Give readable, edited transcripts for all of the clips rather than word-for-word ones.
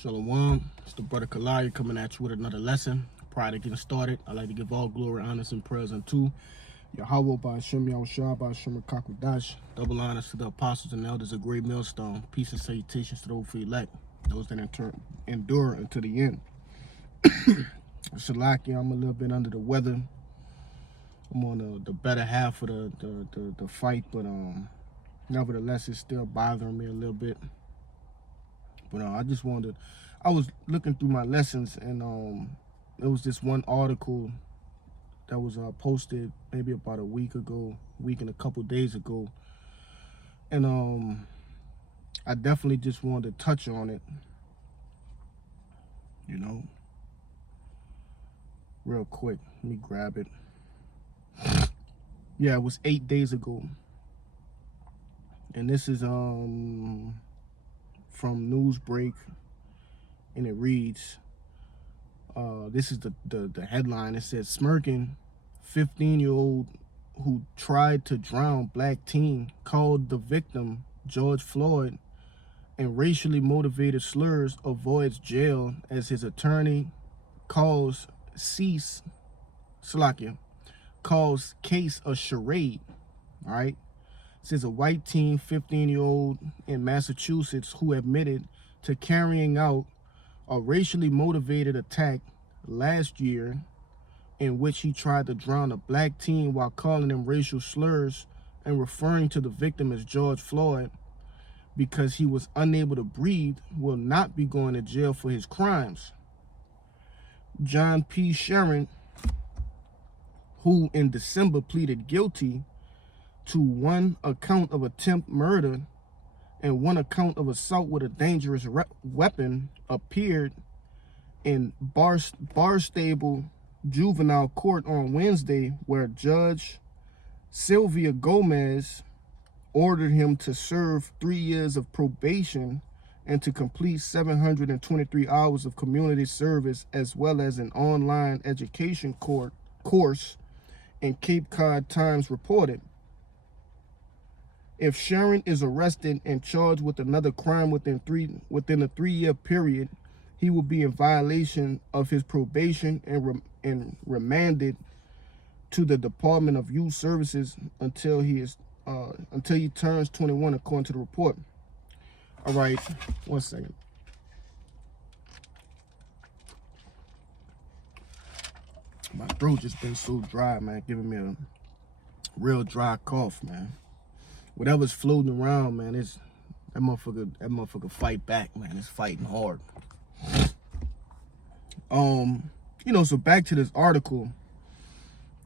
Shalom, it's the brother Kalaya coming at you with another lesson. Prior to getting started, I'd like to give all glory, honors, and prayers unto Yahweh by Hashem Yahushua by Hashem Kakudash. Double honors to the apostles and elders of Great Millstone. Peace and salutations to those who elect, those that endure until the end. Shalaki, I'm a little bit under the weather. I'm on the better half of the fight, but nevertheless, it's still bothering me a little bit. But I was looking through my lessons, and there was this one article that was posted maybe about a week and a couple days ago. And I definitely just wanted to touch on it, real quick. Let me grab it. Yeah, it was 8 days ago. And this is from Newsbreak, and it reads, this is the headline. It says, smirking 15-year-old who tried to drown black teen called the victim George Floyd and racially motivated slurs avoids jail as his attorney calls case a charade. All right. It says a white teen, 15-year-old in Massachusetts, who admitted to carrying out a racially motivated attack last year in which he tried to drown a black teen while calling him racial slurs and referring to the victim as George Floyd because he was unable to breathe, will not be going to jail for his crimes. John P. Sharon, who in December pleaded guilty to one account of attempt murder and one account of assault with a dangerous weapon, appeared in Barstable Juvenile Court on Wednesday, where Judge Sylvia Gomez ordered him to serve 3 years of probation and to complete 723 hours of community service, as well as an online education course, and Cape Cod Times reported. If Sharon is arrested and charged with another crime within a 3-year period, he will be in violation of his probation and remanded to the Department of Youth Services until he turns 21, according to the report. All right, 1 second. My throat just been so dry, man, giving me a real dry cough, man. Whatever's floating around, man, that motherfucker fight back, man. It's fighting hard. So back to this article,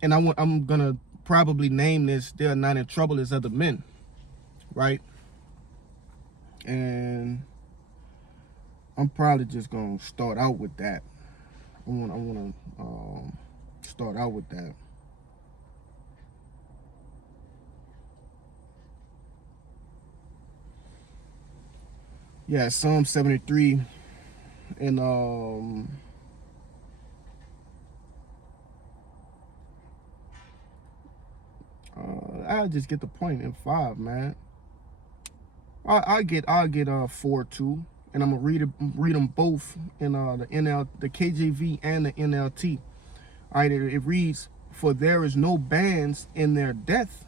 and I'm gonna probably name this "They're Not in Trouble as Other Men," right? And I'm probably just gonna start out with that. I wanna start out with that. Yeah, Psalm 73, and I'll just get the point in 5, man. I'll get 4 too, and I'm gonna read them both in the KJV and the NLT. All right, it reads, "For there is no bands in their death,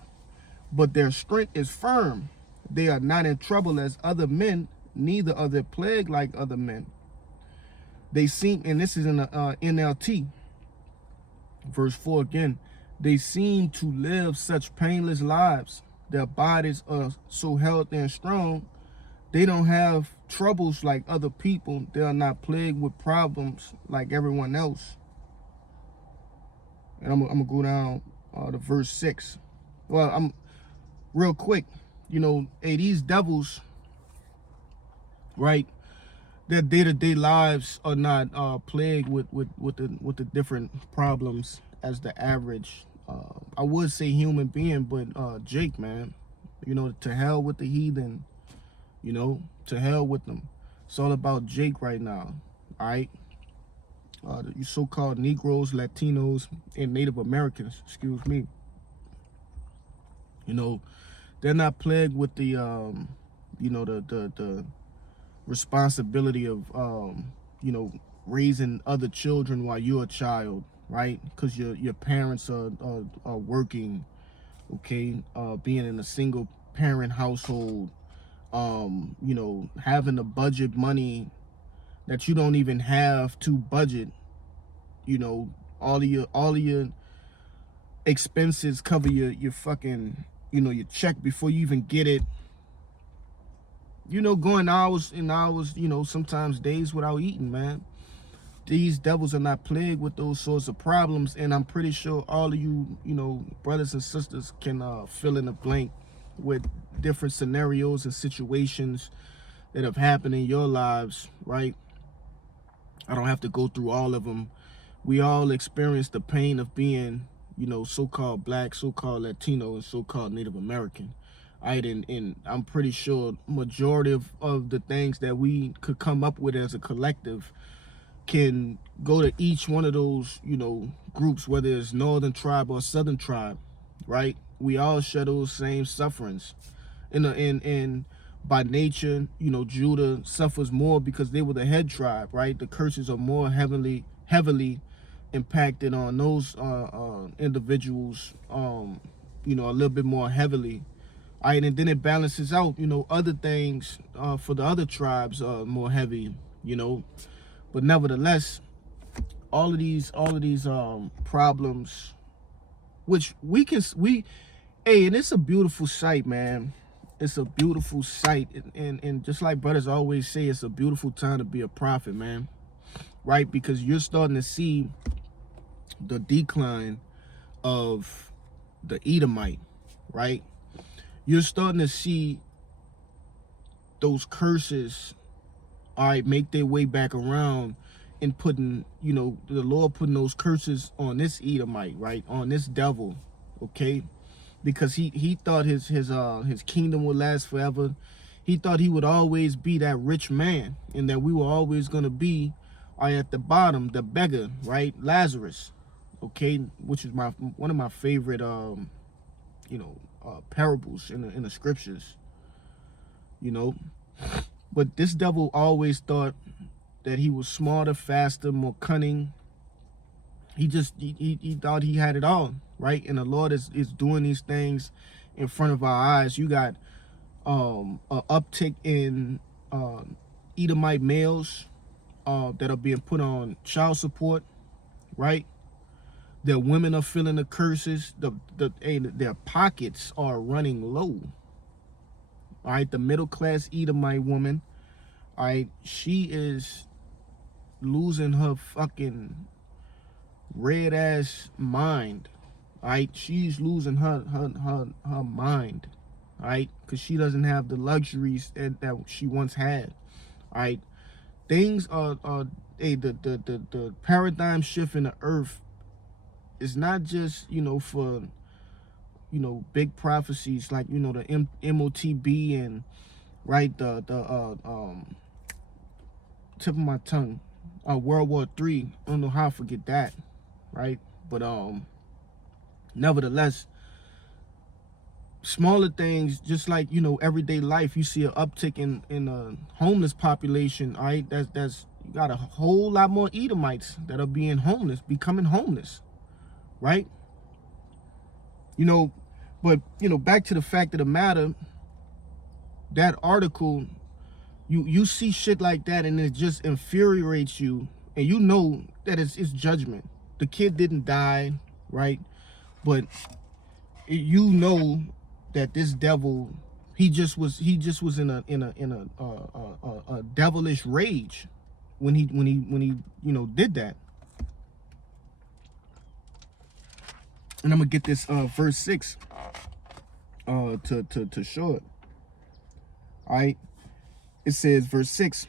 but their strength is firm. They are not in trouble as other men, neither are they plagued like other men. They seem," and this is in the NLT, verse 4 again, "they seem to live such painless lives. Their bodies are so healthy and strong. They don't have troubles like other people. They are not plagued with problems like everyone else." And I'm gonna go down to verse 6. Well, I'm real quick. Hey, these devils, right? Their day-to-day lives are not plagued with the different problems as the average, I would say, human being. But Jake, man, to hell with the heathen. To hell with them. It's all about Jake right now. All right. You so-called Negroes, Latinos, and Native Americans, excuse me. They're not plagued with the responsibility of you know, raising other children while you're a child, right? Because your parents are working, okay, being in a single parent household, you know, having to budget money that you don't even have to budget, you know, all of your expenses cover your fucking, you know, your check before you even get it. You know, going hours and hours, you know, sometimes days without eating, man. These devils are not plagued with those sorts of problems, and I'm pretty sure all of you, you know, brothers and sisters can fill in the blank with different scenarios and situations that have happened in your lives, right? I don't have to go through all of them. We all experience the pain of being, you know, so-called black, so-called Latino, and so-called Native American. And I'm pretty sure majority of the things that we could come up with as a collective can go to each one of those, you know, groups, whether it's Northern tribe or Southern tribe, right? We all share those same sufferings. And by nature, you know, Judah suffers more because they were the head tribe, right? The curses are more heavily impacted on those individuals, you know, a little bit more heavily. All right, and then it balances out, you know, other things for the other tribes are more heavy, you know. But nevertheless, all of these problems, which hey, and it's a beautiful sight, man. It's a beautiful sight, and just like brothers always say, it's a beautiful time to be a prophet, man. Right? Because you're starting to see the decline of the Edomite, right? You're starting to see those curses, all right, make their way back around and putting, you know, the Lord putting those curses on this Edomite, right? On this devil, okay? Because he thought his kingdom would last forever. He thought he would always be that rich man, and that we were always gonna be at the bottom, the beggar, right? Lazarus, okay, which is one of my favorite you know, parables in the scriptures, you know. But this devil always thought that he was smarter, faster, more cunning. He thought he had it all, right? And the Lord is doing these things in front of our eyes. You got an uptick in Edomite males that are being put on child support, right? Their women are feeling the curses. Their pockets are running low. All right, the middle class Edomite woman, all right, she is losing her fucking red ass mind. All right, she's losing her mind. All right, because she doesn't have the luxuries that she once had. All right, things are the paradigm shift in the earth is not just, you know, for, you know, big prophecies like, you know, the MOTB and right the tip of my tongue, World War III. I don't know how I forget that, right? But nevertheless, smaller things, just like, you know, everyday life, you see an uptick in homeless population. All right, that's you got a whole lot more Edomites that are being homeless, becoming homeless, right? You know, but, you know, back to the fact of the matter, that article, you see shit like that and it just infuriates you, and you know that it's judgment. The kid didn't die, right? But you know that this devil, he just was in a devilish rage when he you know, did that. And I'm gonna get this verse 6 to show it. All right, it says, verse 6,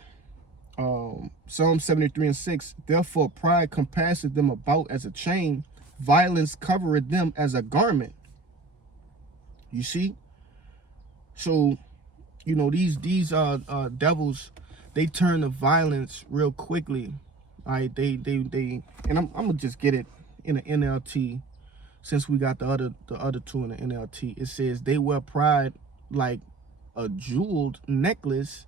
Psalm 73:6, therefore pride compasseth them about as a chain, violence covereth them as a garment. You see? So, you know, these devils, they turn to violence real quickly. All right, they and I'm gonna just get it in the NLT, since we got the other two in the NLT. It says, they wear pride like a jeweled necklace,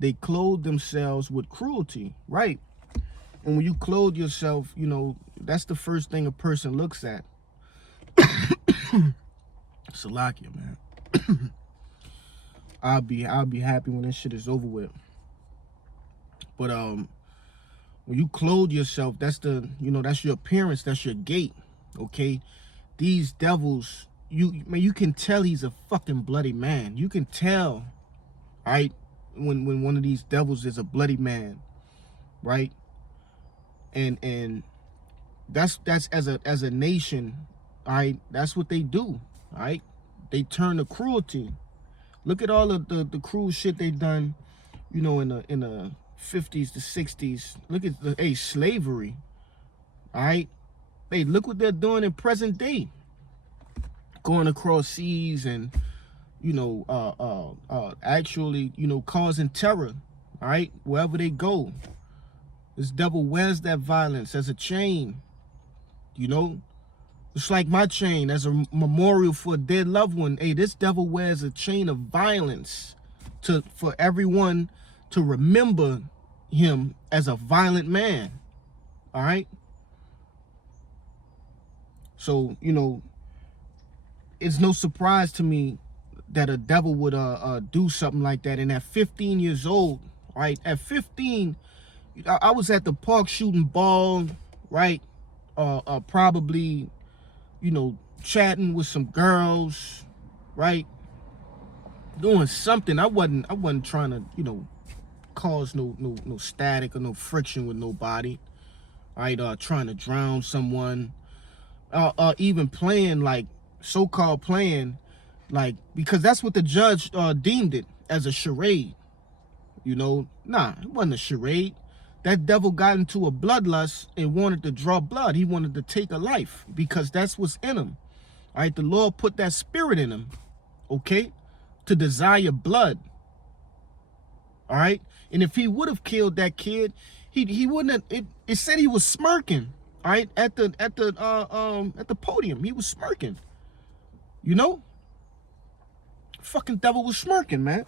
They clothe themselves with cruelty, right? And when you clothe yourself, you know, that's the first thing a person looks at. Salakia, man. I'll be happy when this shit is over with. But when you clothe yourself, that's the, you know, that's your appearance, that's your gait. Okay? These devils, you can tell he's a fucking bloody man. You can tell, right? When one of these devils is a bloody man, right? And that's as a nation, all right, that's what they do, all right? They turn to cruelty. Look at all of the cruel shit they done, you know, in the 50s, the 60s. Look at the slavery, all right? Hey, look what they're doing in present day. Going across seas and, you know, actually, you know, causing terror, all right, wherever they go. This devil wears that violence as a chain, you know. It's like my chain as a memorial for a dead loved one. Hey, this devil wears a chain of violence for everyone to remember him as a violent man, all right? So, you know, it's no surprise to me that a devil would do something like that. And at 15 years old, right? At 15, I was at the park shooting ball, right? Probably, you know, chatting with some girls, right? Doing something. I wasn't trying to, you know, cause no static or no friction with nobody. Right? Trying to drown someone. Even playing, like, so-called playing, like, because that's what the judge deemed it, as a charade. You know, nah, it wasn't a charade. That devil got into a bloodlust and wanted to draw blood. He wanted to take a life because that's what's in him. All right, the Lord put that spirit in him, okay, to desire blood. All right, and if he would have killed that kid, he wouldn't have. It said he was smirking. All right, at the podium, he was smirking. You know, fucking devil was smirking, man.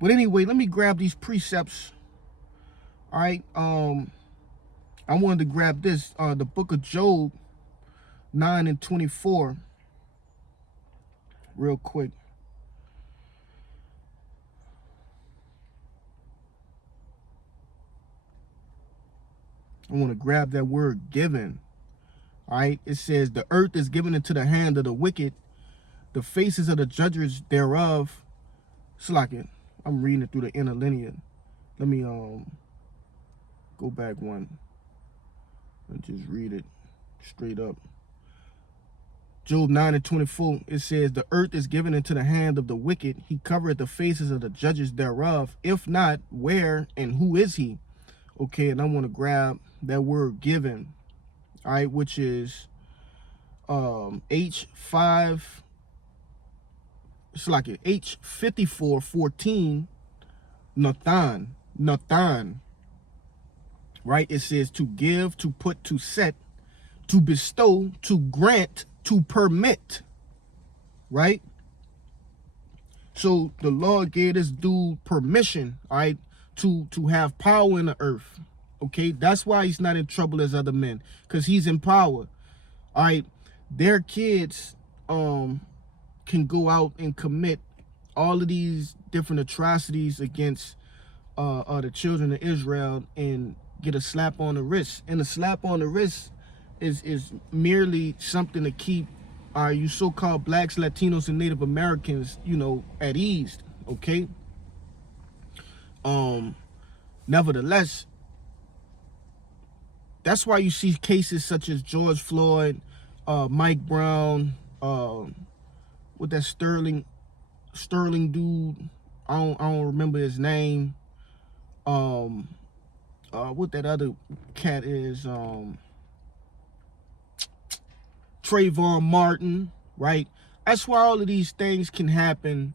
But anyway, let me grab these precepts. All right, I wanted to grab this, the book of Job 9 and 24, real quick. I want to grab that word given. All right, it says, the earth is given into the hand of the wicked, the faces of the judges thereof. It's like it. I'm reading it through the interlinear. Let me go back one and just read it straight up. Job 9 and 24, it says, the earth is given into the hand of the wicked. He covereth the faces of the judges thereof. If not, where and who is he? Okay, and I want to grab that word given, all right, which is H5, it's like it, H54:14, Nathan, right? It says to give, to put, to set, to bestow, to grant, to permit, right? So the Lord gave this dude permission, all right, to have power in the earth. Okay, that's why he's not in trouble as other men, because he's in power. All right, their kids can go out and commit all of these different atrocities against the children of Israel and get a slap on the wrist. And a slap on the wrist is merely something to keep you so-called blacks, Latinos, and Native Americans, you know, at ease. Okay. Nevertheless, that's why you see cases such as George Floyd, Mike Brown, with that Sterling dude, I don't remember his name. What that other cat is, Trayvon Martin, right? That's why all of these things can happen,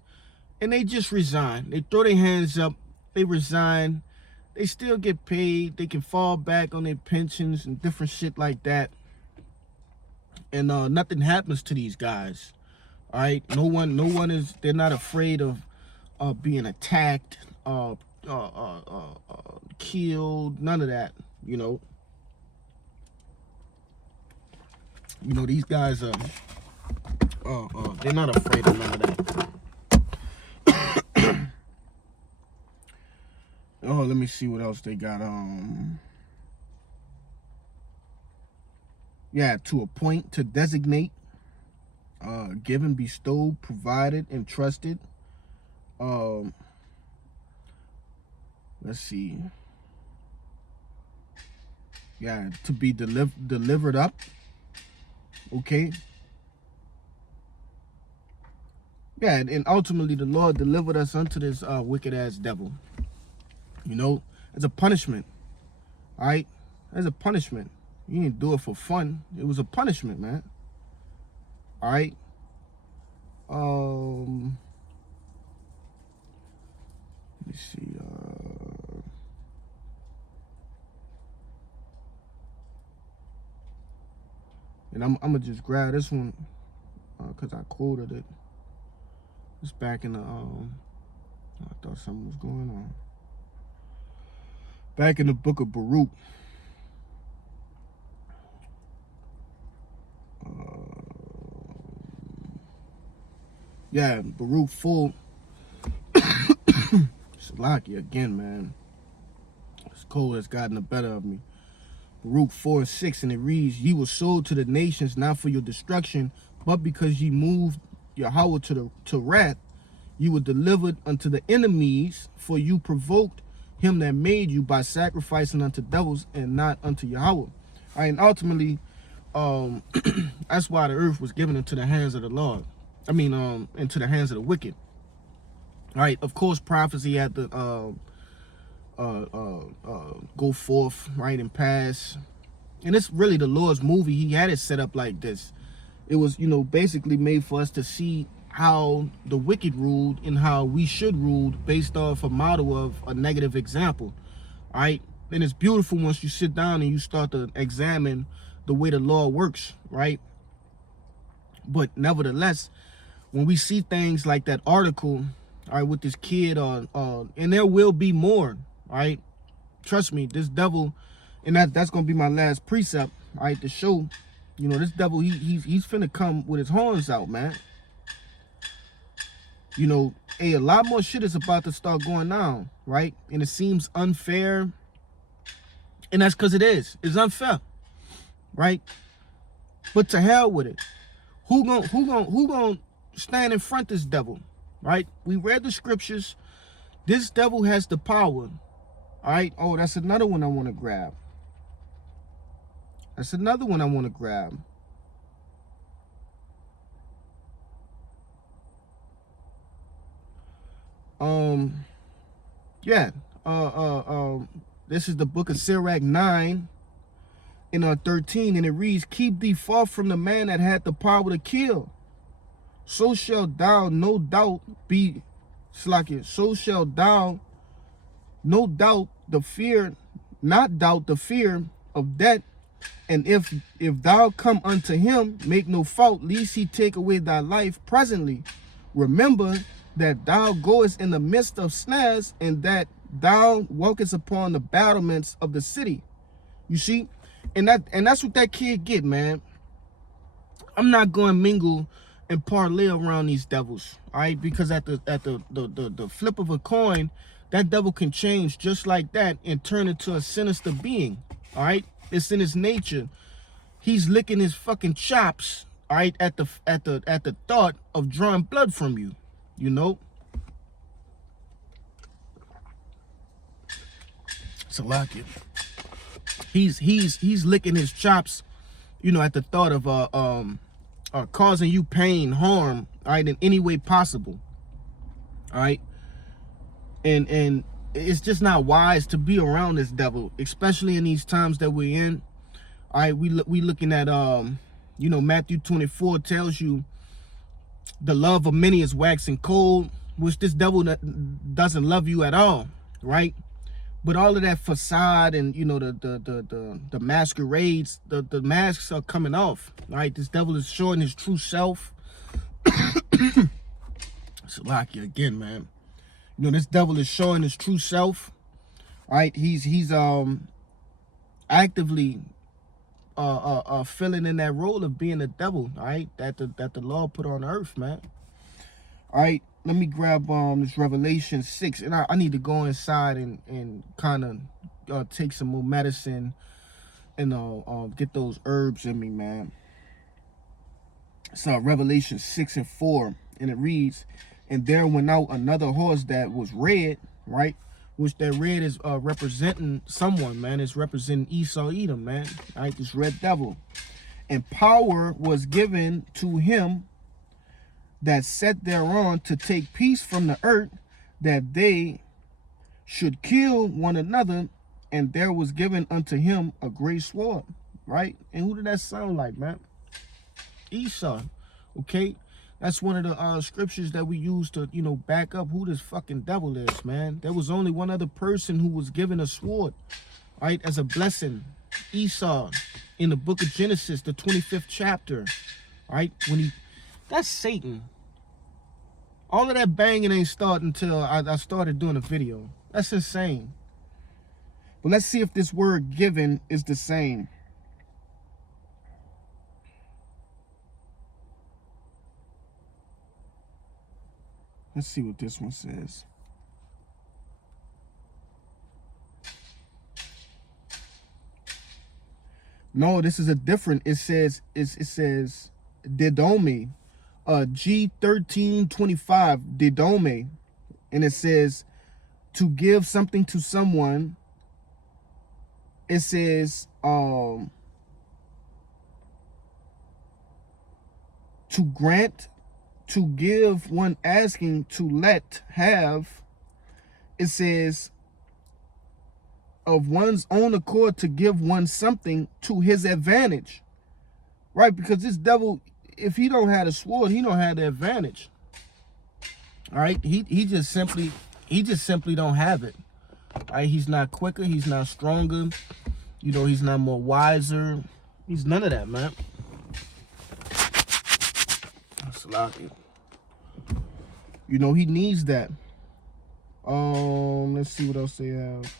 and they just resign. They throw their hands up, they resign. They still get paid. They can fall back on their pensions and different shit like that. And nothing happens to these guys. All right, no one is. They're not afraid of being attacked killed, none of that. You know, these guys are they're not afraid of none of that. Oh, let me see what else they got. Yeah, to appoint, to designate, given, bestowed, provided, entrusted. Let's see. Yeah, to be delivered up. Okay. Yeah, and ultimately the Lord delivered us unto this wicked ass devil. You know, it's a punishment. All right, as a punishment. You didn't do it for fun. It was a punishment, man. All right. Let me see. And I'm gonna just grab this one because I quoted it. It's back in the I thought something was going on. Back in the book of Baruch. Yeah, Baruch 4. Salaki again, man. This cold has gotten the better of me. Baruch 4:6, and it reads, "Ye were sold to the nations, not for your destruction, but because ye moved Yahweh to wrath, you were delivered unto the enemies, for you provoked him that made you by sacrificing unto devils and not unto Yahweh." And ultimately, that's why the earth was given into the hands of the Lord. I mean, into the hands of the wicked. All right, of course, prophecy had to go forth, right, and pass. And it's really the Lord's movie. He had it set up like this. It was, basically made for us to see how the wicked ruled and how we should rule based off a model of a negative example. All right, and it's beautiful once you sit down and you start to examine the way the Lord works, right? But nevertheless, when we see things like that article, all right, with this kid, and there will be more, all right? Trust me, this devil, and that's gonna be my last precept, all right, to show, this devil, he's finna come with his horns out, man. A lot more shit is about to start going down, right? And it seems unfair, and that's because it is. It's unfair, right? But to hell with it. Who gon' stand in front of this devil, right? We read the scriptures. This devil has the power, all right? Oh, that's another one I want to grab. That's another one I want to grab. Yeah. This is the book of Sirach 9 and 13, and it reads, "Keep thee far from the man that had the power to kill. So shalt thou no doubt be slacking. So shalt thou no doubt not doubt the fear of death. And if thou come unto him, make no fault, lest he take away thy life presently. Remember that thou goest in the midst of snares, and that thou walkest upon the battlements of the city." You see, and that's what that kid get, man. I'm not going to mingle and parlay around these devils, all right? Because at the flip of a coin, that devil can change just like that and turn into a sinister being, all right? It's in his nature. He's licking his fucking chops, all right, at the thought of drawing blood from you, Salaki. He's licking his chops, at the thought of causing you pain, harm, all right, in any way possible, all right? And it's just not wise to be around this devil, especially in these times that we're in. All right, we looking at Matthew 24 tells you the love of many is waxing cold, which this devil doesn't love you at all, right? But all of that facade and the masquerades, the masks are coming off. All right, this devil is showing his true self. Salaki again, man. You know, this devil is showing his true self. Right? He's actively filling in that role of being the devil, all right, that the Lord put on earth, man. All right, let me grab this Revelation 6, and I need to go inside and kind of take some more medicine and get those herbs in me, man. So Revelation 6:4, and it reads, and there went out another horse that was red, right? Which that red is representing someone, man. It's representing Esau Edom, man. Right, this red devil. And power was given to him that sat thereon to take peace from the earth, that they should kill one another. And there was given unto him a great sword, right? And who did that sound like, man? Esau, okay? That's one of the scriptures that we use to, you know, back up who this fucking devil is, man. There was only one other person who was given a sword, right, as a blessing. Esau, in the book of Genesis, the 25th chapter, right? That's Satan. All of that banging ain't started until I started doing a video. That's insane. But let's see if this word given is the same. Let's see what this one says. No, this is a different. It says Didome, G1325 Didome, and it says to give something to someone. It says to grant, to give one asking, to let, have. It says of one's own accord, to give one something to his advantage, right? Because this devil, if he don't have a sword, he don't have the advantage. All right, he just simply don't have it. All right, he's not quicker, he's not stronger, you know, he's not more wiser, he's none of that, man. That's lucky. You know, he needs that. Let's see what else they have.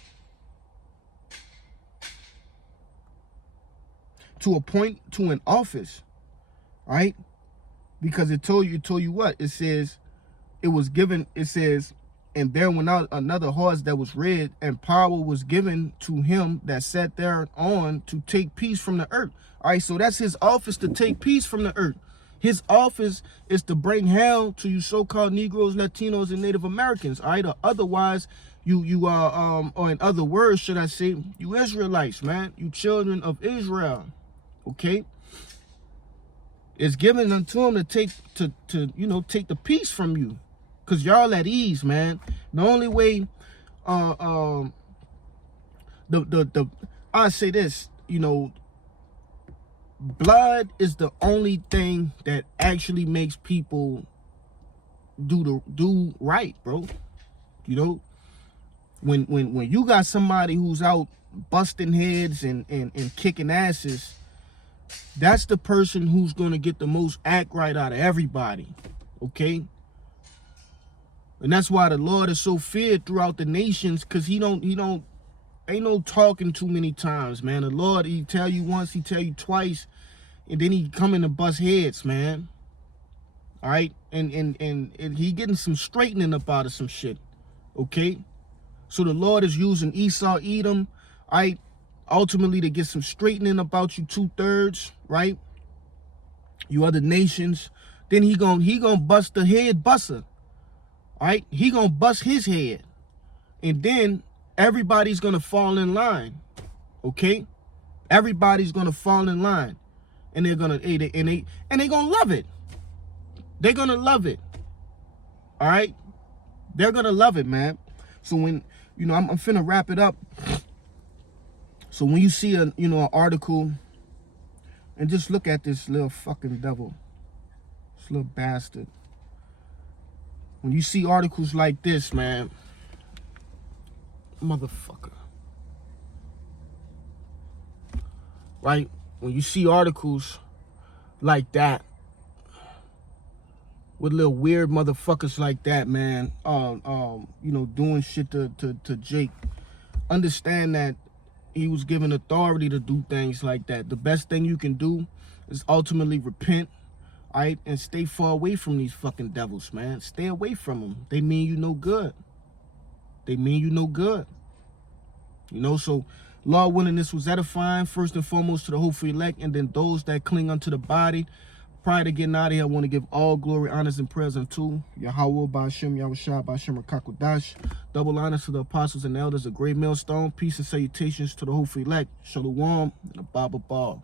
To appoint to an office, right? Because it told you what? It says, it was given, it says, and there went out another horse that was red, and power was given to him that sat thereon to take peace from the earth. All right, so that's his office, to take peace from the earth. His office is to bring hell to you so-called Negroes, Latinos, and Native Americans, all right? Or otherwise, you are, or in other words, should I say, you Israelites, man, you children of Israel, okay? It's given unto him to take, you know, take the peace from you, because y'all at ease, man. The only way, I say this, you know, blood is the only thing that actually makes people do right, bro. You know, when you got somebody who's out busting heads and kicking asses, that's the person who's gonna get the most act right out of everybody, okay? And that's why the Lord is so feared throughout the nations, because he don't ain't no talking too many times, man. The Lord, he tell you once, he tell you twice, and then he come in to bust heads, man. All right, and he getting some straightening up out of some shit, okay? So the Lord is using Esau, Edom, all right, ultimately to get some straightening about you 2/3, right? You other nations. Then he gonna bust the head buster, all right? He gonna bust his head, and then everybody's gonna fall in line, okay? Everybody's gonna fall in line, and they're gonna they gonna love it. They're gonna love it, all right? They're gonna love it, man. So when, you know, I'm finna wrap it up. So when you see a, you know, an article, and just look at this little fucking devil, this little bastard. When you see articles like this, man, motherfucker, right? When you see articles like that, with little weird motherfuckers like that, man. You know, doing shit to Jake. Understand that he was given authority to do things like that. The best thing you can do is ultimately repent, all right, and stay far away from these fucking devils, man. Stay away from them. They mean you no good. They mean you no good. You know, so Lord willing, this was edifying, first and foremost to the hopeful elect, and then those that cling unto the body. Prior to getting out of here, I want to give all glory, honors, and praise unto Yahweh, Ba'ashem, Yahushua, Ba'ashem, Rakakwadash. Double honors to the apostles and elders of Great Millstone. Peace and salutations to the hopeful elect. Shalom and a Baba Ball.